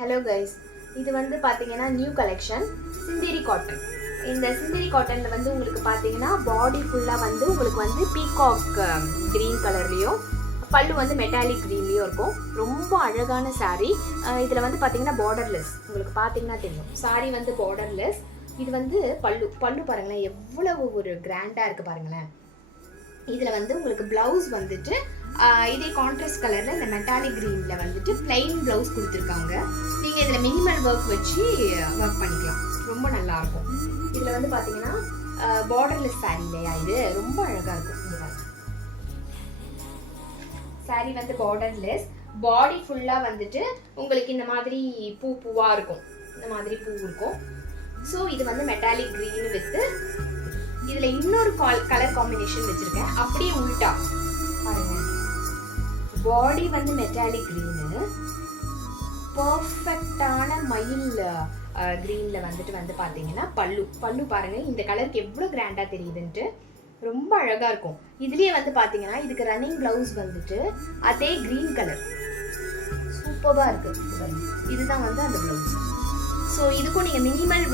Hello guys, இது வந்து பார்த்தீங்கன்னா நியூ கலெக்ஷன் சிந்தேரி காட்டன். இந்த சிந்தேரி காட்டனில் வந்து உங்களுக்கு பார்த்தீங்கன்னா பாடி ஃபுல்லாக வந்து உங்களுக்கு வந்து பீகாக் க்ரீன் கலர்லேயும் பல்லு வந்து மெட்டாலிக் க்ரீன்லேயும் இருக்கும். ரொம்ப அழகான சாரீ. இதில் வந்து பார்த்தீங்கன்னா பார்டர்லெஸ், உங்களுக்கு பார்த்தீங்கன்னா தெரியும் சாரீ வந்து பார்டர்லெஸ். இது வந்து பல்லு பாருங்களேன் எவ்வளவு ஒரு கிராண்டாக இருக்குது பாருங்களேன். இதில் வந்து உங்களுக்கு ப்ளவுஸ் வந்துட்டு இதே கான்ட்ராஸ்ட் கலரில் இந்த மெட்டாலிக் க்ரீனில் வந்துட்டு பிளைன் ப்ளவுஸ் கொடுத்துருக்காங்க. நீங்கள் இதில் மினிமல் ஒர்க் வச்சு ஒர்க் பண்ணிக்கலாம், ரொம்ப நல்லாயிருக்கும். இதில் வந்து பார்த்தீங்கன்னா பார்டர்லெஸ் சாரீ இல்லையா, இது ரொம்ப அழகாக இருக்கும். சாரீ வந்து பார்டர்லெஸ், பாடி ஃபுல்லாக வந்துட்டு உங்களுக்கு இந்த மாதிரி பூவாக இருக்கும், இந்த மாதிரி பூ இருக்கும். ஸோ இது வந்து மெட்டாலிக் க்ரீன் வித்து இதில் இன்னொரு கலர் காம்பினேஷன் வச்சுருக்கேன், அப்படியே உள்டா பாருங்க. பாடி வந்து மெட்டாலிக் க்ரீனு, பர்ஃபெக்டான மயில் க்ரீனில் வந்து பார்த்தீங்கன்னா பல்லு பாருங்கள் இந்த கலருக்கு எவ்வளோ கிராண்டாக தெரியுதுன்ட்டு, ரொம்ப அழகாக இருக்கும். இதுலேயே வந்து பார்த்தீங்கன்னா இதுக்கு ரன்னிங் ப்ளவுஸ் வந்துட்டு அதே க்ரீன் கலர் சூப்பராக இருக்குது. இதுதான் வந்து அந்த ப்ளவுஸ். ஸோ இதுக்கும் நீங்கள் மினிமல்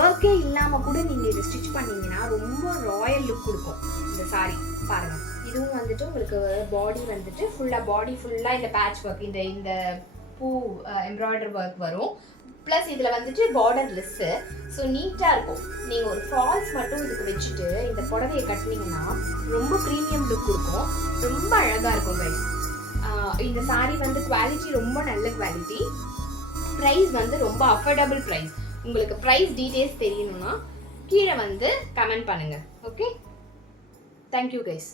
ஒர்க்கே இல்லாமல் கூட நீங்கள் இதை ஸ்டிச் பண்ணிங்கன்னா ரொம்ப ராயல் லுக் கொடுக்கும் இந்த சாரீ. பாருங்கள், இதுவும் வந்துட்டு உங்களுக்கு பாடி வந்துட்டு பாடி ஃபுல்லாக இந்த பேட்ச் ஒர்க், இந்த பூ எம்ப்ராய்டரி ஒர்க் வரும். ப்ளஸ் இதில் வந்துட்டு பார்டர்லெஸ்ஸு. ஸோ நீட்டாக இருக்கும். நீங்கள் ஒரு ஃபால்ஸ் மட்டும் இதுக்கு வச்சுட்டு இந்த புடவையை கட்டினீங்கன்னா ரொம்ப ப்ரீமியம் லுக் கொடுக்கும், ரொம்ப அழகாக இருக்கும் கைஸ். இந்த சாரீ வந்து குவாலிட்டி ரொம்ப நல்ல குவாலிட்டி. ப்ரைஸ் வந்து ரொம்ப அஃபோர்டபுள் ப்ரைஸ். உங்களுக்கு ப்ரைஸ் டீட்டெயில்ஸ் தெரியணும்னா கீழே வந்து கமெண்ட் பண்ணுங்கள். Okay, thank you guys.